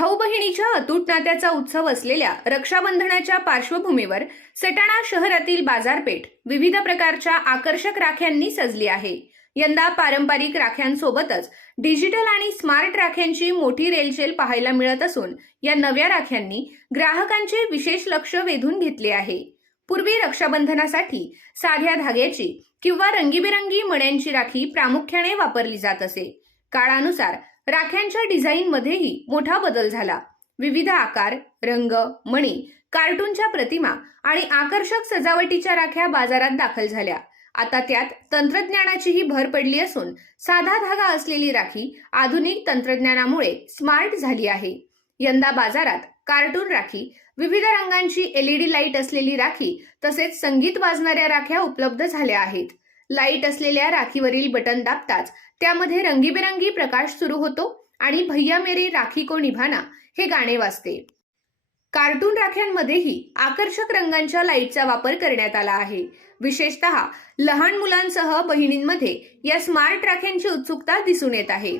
भाऊ बहिणीच्या अतूट नात्याचा उत्सव असलेल्या रक्षाबंधनाच्या पार्श्वभूमीवर सटाणा शहरातील बाजारपेठ विविध प्रकारच्या आकर्षक राख्यांनी सजली आहे। यंदा पारंपरिक राख्यांसोबतच डिजिटल आणि स्मार्ट राख्यांची मोठी रेलचेल पाहायला मिळत असून या नव्या राख्यांनी ग्राहकांचे विशेष लक्ष वेधून घेतले आहे। पूर्वी रक्षाबंधनासाठी साध्या धाग्याची किंवा रंगीबेरंगी मण्यांची राखी प्रामुख्याने वापरली जात असे। काळानुसार राख्यांच्या डिझाईनमध्येही मोठा बदल झाला। विविध आकार, रंग, मणी, कार्टूनच्या प्रतिमा आणि आकर्षक सजावटीच्या राख्या बाजारात दाखल झाल्या। आता त्यात तंत्रज्ञानाचीही भर पडली असून साधा धागा असलेली राखी आधुनिक तंत्रज्ञानामुळे स्मार्ट झाली आहे। यंदा बाजारात कार्टून राखी, विविध रंगांची LED लाईट असलेली राखी तसेच संगीत वाजणाऱ्या राख्या उपलब्ध झाल्या आहेत। लाईट असलेल्या राखीवरील बटन दाबताच त्यामध्ये रंगीबेरंगी प्रकाश सुरू होतो आणि भैया मेरे राखी को निभाना हे गाणे वाजते। कार्टून राख्यांमध्येही आकर्षक रंगांच्या लाईटचा वापर करण्यात आला आहे। विशेषतः लहान मुलांसह बहिणींमध्ये या स्मार्ट राख्यांची उत्सुकता दिसून येत आहे।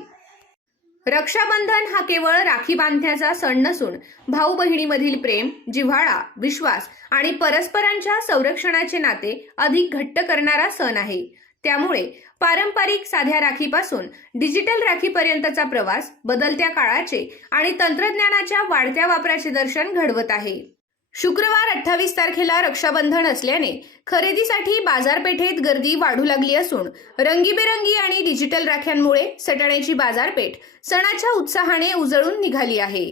रक्षाबंधन हा केवळ राखी बांधण्याचा सण नसून भाऊ बहिणीमधील प्रेम, जिव्हाळा, विश्वास आणि परस्परांच्या संरक्षणाचे नाते अधिक घट्ट करणारा सण आहे। त्यामुळे पारंपरिक साध्या राखीपासून डिजिटल राखीपर्यंतचा प्रवास बदलत्या काळाचे आणि तंत्रज्ञानाच्या वाढत्या वापराचे दर्शन घडवत आहे। शुक्रवार 28 तारखेला रक्षाबंधन असल्याने खरेदीसाठी बाजारपेठेत गर्दी वाढू लागली असून रंगीबेरंगी आणि डिजिटल राख्यांमुळे सटाण्याची बाजारपेठ सणाच्या उत्साहाने उजळून निघाली आहे।